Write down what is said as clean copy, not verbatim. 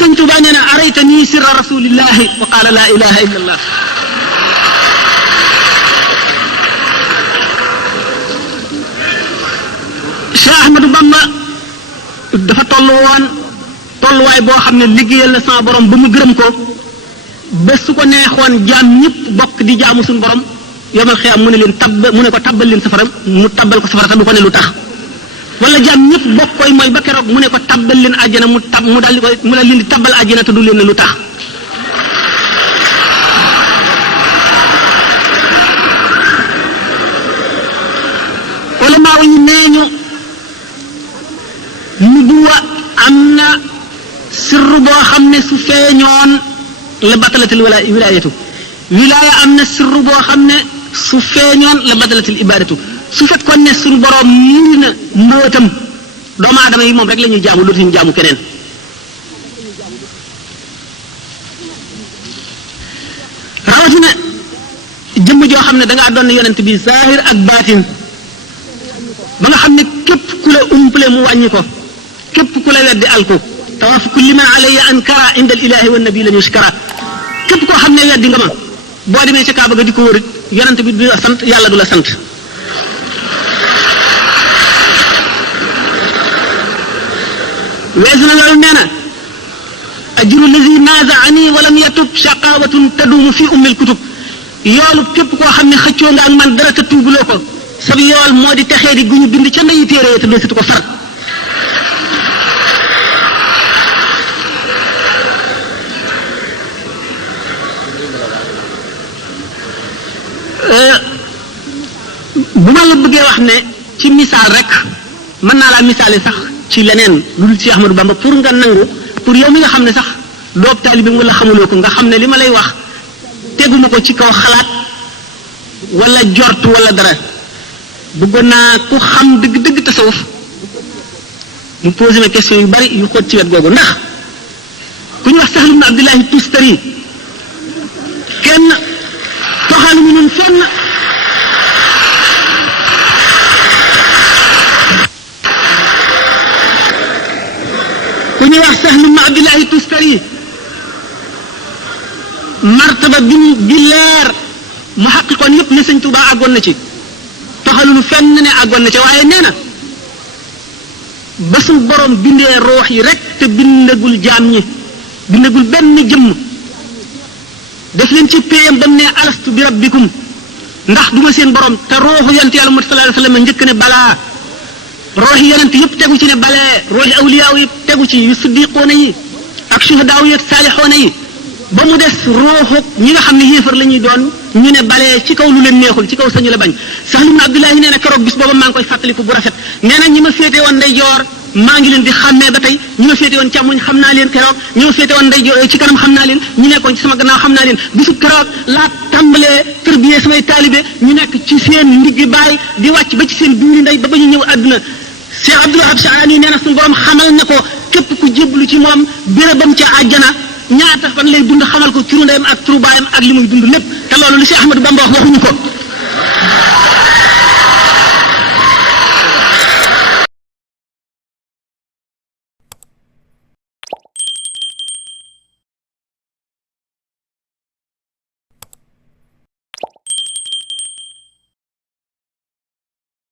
sëñ Tuubaa nee na araytani sirra rasulillahi wa qaala la ilaha illa allah. Cheikh Ahmadou Bamba dafa tollu woon tolluwaay boo xam ne liggéeyal na sama borom ba mu gërëm ko ba su ko neexoon jaam ñëpp bokk di jaamu suñu borom yomal xiyaam mu ne leen mu ne ko tabbal leen safara mu tabbal ko safara te du ko ne lu tax. wala jaam ñëpp bokk koy mooy ba keroog mu ne ko tabbal leen àjjana mu daal di koy mu daal leen di tabbal àjjana te du leen ne lu tax. wala maa ñu nee ñu nubuwa am na sirru boo xam ne su feeñoon la batalatil wilaayatu wilaaya am na sirru boo xam ne su feeñoon la batalatil ibaadatu su fekkoon ne suñu borom muur na mbootam doomu aadama yi moom rek la ñuy jaamu dootuñu jaamu keneen. rawatina jëmm joo xam ne da ngaa doon ne yonent bi zahir ak baatin ba nga xam ne képp ku la umpale mu wàññi ko képp ku la weddi al ko tawaaf kulli man alayya ankara inda al ilahi wa nabi lan yushkara képp koo xam ne weddi nga ma boo demee ca Kaaba ga di ko wërit yonent bi du la sant yàlla du la sant. weesu na loolu nee na ajru lazi naazaani walam yatub shaqawatun taduumu fi ummil kutub yoolu képp koo xam ne xëccoo nga ak man dara te tuubuloo ko sab yool moo di texee di guñu bind ca ndeyu téere te doo situ ko far. bu ma la bëggee wax ne ci misaal rek mën naa laa misaale sax ci leneen lu dul ci Ahmadou Bamba pour nga nangu pour yow mi nga xam ne sax doob taalibe wala xamuloo ko nga xam ne li ma lay wax teguma ko ci kaw xalaat wala jort wala dara bëggoon naa ku xam dëgg-dëgg tasawuf mu posé ma question yu bari yu xóot ci wet googu ndax ku ñu wax Sahl ibn Abdullahi Tustari kenn toxalu mu nun fenn ku ñuy wax Sahl ibn Abdullahi Tustari martaba bi leer mu xaqiqoon yëpp ne sëñ Tuubaa àggoon na ci toxalunu fenn ne àggoon na ci waaye nee na ba suñ borom bindee ruux yi rek te bindagul jaam ñi bindagul benn jëmm def leen ci péyam ba mu ne alastu bi rabbikum ndax duma seen borom te ruuxu yonent yàlla Muhammad sallallahu alayhi wa sallam njëkk ne balaa ruuxi yonent yëpp tegu ci ne balee ruuxi awliyaaw yëpp tegu ci yu siddiqoona yi ak shuhadaaw yi ak saalixoona yi ba mu des ruuxu ñi nga xam ne yéefar la ñuy doon ñu ne balee ci kaw lu leen neexul ci kaw sañu la bañ Sahl ibn Abdullahi nee na keroog bis booba maa ngi koy fàttaliku bu rafet nee na ñi ma féete woon ndeyjoor maa ngi leen di xàmmee ba tey ñi ma féete woon càmmoñ xam naa leen keroog ñi ma féete woon ndeyjoor ci kanam xam naa leen ñu nekkoon ci sama gannaaw xam naa leen bisu keroog laa tàmbalee tërbiyee samay taalibe ñu nekk ci seen ndiggi baay di wàcc ba ci seen biiri ndey ba ba ñu ñëw àdduna Cheikh Abdul Wahab Sha'rani nee na suñu borom xamal na ko képp ku jébbalu ci moom bérébam ca àjjana ñaata fan lay dund xamal ko turu ndeyam ak turu baayam ak li muy dund lépp te loolu li Cheikh Ahmadou Bamba wax waxuñu ko